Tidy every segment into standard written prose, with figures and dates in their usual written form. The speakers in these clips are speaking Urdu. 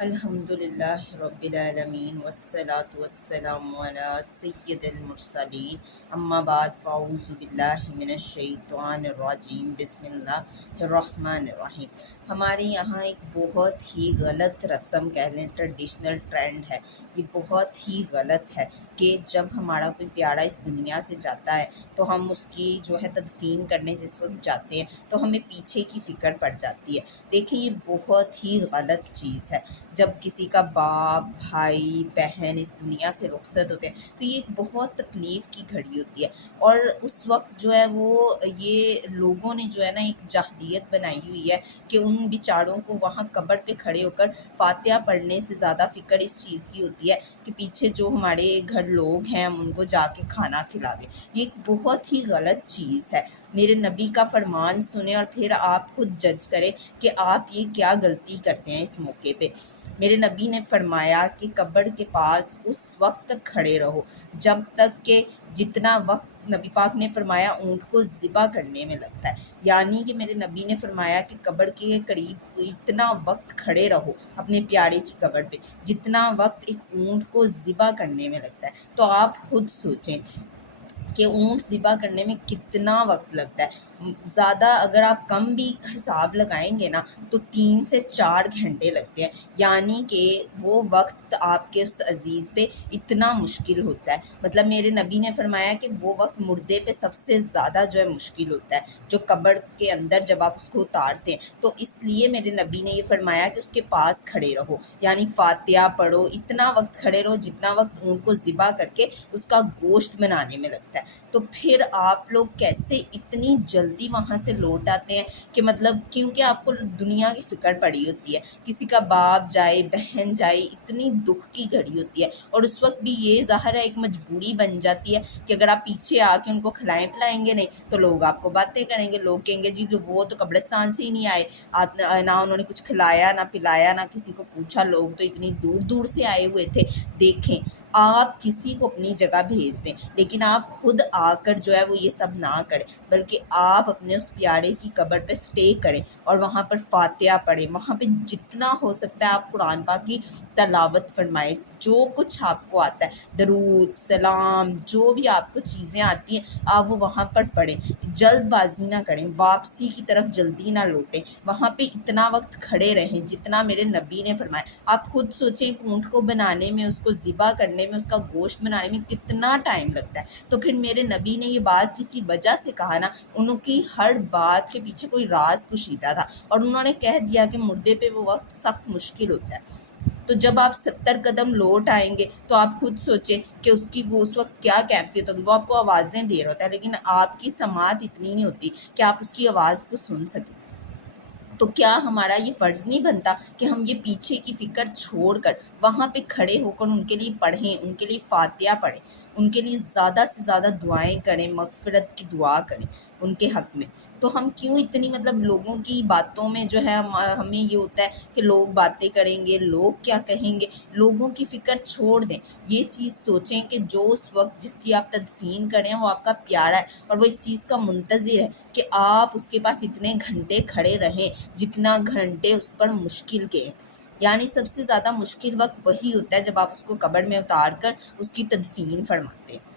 الحمدللہ رب العالمین والصلاة والسلام علی سید المرسلین اما بعد فاعوذ باللہ من الشیطان الرجیم بسم اللہ الرحمن الرحیم۔ ہمارے یہاں ایک بہت ہی غلط رسم کہہ لیں، ٹریڈیشنل ٹرینڈ ہے، یہ بہت ہی غلط ہے کہ جب ہمارا کوئی پیارا اس دنیا سے جاتا ہے تو ہم اس کی جو ہے تدفین کرنے جس وقت جاتے ہیں تو ہمیں پیچھے کی فکر پڑ جاتی ہے۔ دیکھیں یہ بہت ہی غلط چیز ہے۔ جب کسی کا باپ، بھائی، بہن اس دنیا سے رخصت ہوتے ہیں تو یہ ایک بہت تکلیف کی گھڑی ہوتی ہے، اور اس وقت جو ہے وہ یہ لوگوں نے جو ہے نا ایک جاہلیت بنائی ہوئی ہے کہ ان بیچاروں کو وہاں قبر پہ کھڑے ہو کر فاتحہ پڑھنے سے زیادہ فکر اس چیز کی ہوتی ہے کہ پیچھے جو ہمارے گھر لوگ ہیں ہم ان کو جا کے کھانا کھلا دیں۔ یہ ایک بہت ہی غلط چیز ہے۔ میرے نبی کا فرمان سنیں اور پھر آپ خود جج کریں کہ آپ یہ کیا غلطی کرتے ہیں اس موقع پہ۔ میرے نبی نے فرمایا کہ قبر کے پاس اس وقت تک کھڑے رہو جب تک کہ جتنا وقت نبی پاک نے فرمایا اونٹ کو ذبح کرنے میں لگتا ہے، یعنی کہ میرے نبی نے فرمایا کہ قبر کے قریب اتنا وقت کھڑے رہو اپنے پیارے کی قبر پہ جتنا وقت ایک اونٹ کو ذبح کرنے میں لگتا ہے۔ تو آپ خود سوچیں کہ اونٹ ذبح کرنے میں کتنا وقت لگتا ہے۔ زیادہ اگر آپ کم بھی حساب لگائیں گے نا تو 3 سے 4 گھنٹے لگتے ہیں، یعنی کہ وہ وقت آپ کے اس عزیز پہ اتنا مشکل ہوتا ہے۔ مطلب میرے نبی نے فرمایا کہ وہ وقت مردے پہ سب سے زیادہ جو ہے مشکل ہوتا ہے، جو قبر کے اندر جب آپ اس کو اتارتے ہیں، تو اس لیے میرے نبی نے یہ فرمایا کہ اس کے پاس کھڑے رہو، یعنی فاتحہ پڑھو، اتنا وقت کھڑے رہو جتنا وقت اونٹ کو ذبح کر کے اس کا گوشت بنانے میں لگتا ہے۔ تو پھر آپ لوگ کیسے اتنی جلدی وہاں سے لوٹ آتے ہیں کہ مطلب کیونکہ آپ کو دنیا کی فکر پڑی ہوتی ہے، کسی کا باپ جائے، بہن جائے، اتنی دکھ کی گھڑی ہوتی ہے، اور اس وقت بھی یہ ظاہر ہے ایک مجبوری بن جاتی ہے کہ اگر آپ پیچھے آ کے ان کو کھلائیں پلائیں گے نہیں تو لوگ آپ کو باتیں کریں گے، لوگ کہیں گے جی وہ تو قبرستان سے ہی نہیں آئے، نہ انہوں نے کچھ کھلایا نہ پلایا نہ کسی کو پوچھا، لوگ تو اتنی دور دور سے آئے ہوئے تھے۔ دیکھیں آپ کسی کو اپنی جگہ بھیج دیں لیکن آپ خود آ کر جو ہے وہ یہ سب نہ کریں، بلکہ آپ اپنے اس پیارے کی قبر پہ سٹے کریں اور وہاں پر فاتحہ پڑھیں، وہاں پہ جتنا ہو سکتا ہے آپ قرآن پاک کی تلاوت فرمائیں، جو کچھ آپ کو آتا ہے، درود، سلام، جو بھی آپ کو چیزیں آتی ہیں آپ وہ وہاں پر پڑھیں، جلد بازی نہ کریں، واپسی کی طرف جلدی نہ لوٹیں، وہاں پہ اتنا وقت کھڑے رہیں جتنا میرے نبی نے فرمایا۔ آپ خود سوچیں کہ اونٹ کو بنانے میں، اس کو ذبح کرنے میں، اس کا گوشت بنانے میں کتنا ٹائم لگتا ہے۔ تو پھر میرے نبی نے یہ بات کسی وجہ سے کہا نا، انہوں کی ہر بات کے پیچھے کوئی راز پوشیدہ تھا، اور انہوں نے کہہ دیا کہ مردے پہ وہ وقت سخت مشکل ہوتا ہے۔ تو جب آپ 70 قدم لوٹ آئیں گے تو آپ خود سوچیں کہ اس کی وہ اس وقت کیا کیفیت ہوگی۔ وہ آپ کو آوازیں دے رہا ہوتا ہے لیکن آپ کی سماعت اتنی نہیں ہوتی کہ آپ اس کی آواز کو سن سکیں۔ تو کیا ہمارا یہ فرض نہیں بنتا کہ ہم یہ پیچھے کی فکر چھوڑ کر وہاں پہ کھڑے ہو کر ان کے لیے پڑھیں، ان کے لیے فاتحہ پڑھیں، ان کے لیے زیادہ سے زیادہ دعائیں کریں، مغفرت کی دعا کریں ان کے حق میں۔ تو ہم کیوں اتنی مطلب لوگوں کی باتوں میں جو ہے ہمیں یہ ہوتا ہے کہ لوگ باتیں کریں گے، لوگ کیا کہیں گے، لوگوں کی فکر چھوڑ دیں۔ یہ چیز سوچیں کہ جو اس وقت جس کی آپ تدفین کریں وہ آپ کا پیارا ہے، اور وہ اس چیز کا منتظر ہے کہ آپ اس کے پاس اتنے گھنٹے کھڑے رہیں جتنا گھنٹے اس پر مشکل کے ہیں۔ یعنی سب سے زیادہ مشکل وقت وہی ہوتا ہے جب آپ اس کو قبر میں اتار کر اس کی تدفین فرماتے ہیں۔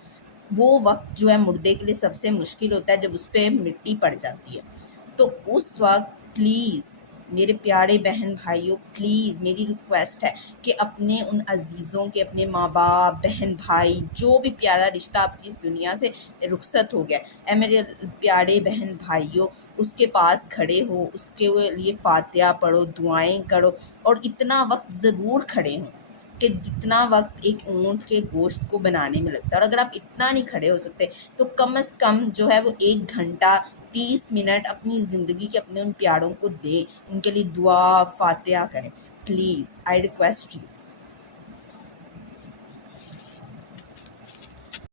وہ وقت جو ہے مردے کے لیے سب سے مشکل ہوتا ہے جب اس پہ مٹی پڑ جاتی ہے۔ تو اس وقت پلیز میرے پیارے بہن بھائیوں، پلیز میری ریکویسٹ ہے کہ اپنے ان عزیزوں کے، اپنے ماں باپ، بہن بھائی، جو بھی پیارا رشتہ آپ کی اس دنیا سے رخصت ہو گیا، اے میرے پیارے بہن بھائیوں، اس کے پاس کھڑے ہو، اس کے لیے فاتحہ پڑھو، دعائیں کرو، اور اتنا وقت ضرور کھڑے ہوں کہ جتنا وقت ایک اونٹ کے گوشت کو بنانے میں لگتا ہے۔ اور اگر آپ اتنا نہیں کھڑے ہو سکتے تو کم از کم جو ہے وہ 1 گھنٹہ 30 منٹ اپنی زندگی کے اپنے ان پیاروں کو دیں، ان کے لیے دعا فاتحہ کریں، پلیز آئی ریکویسٹ یو۔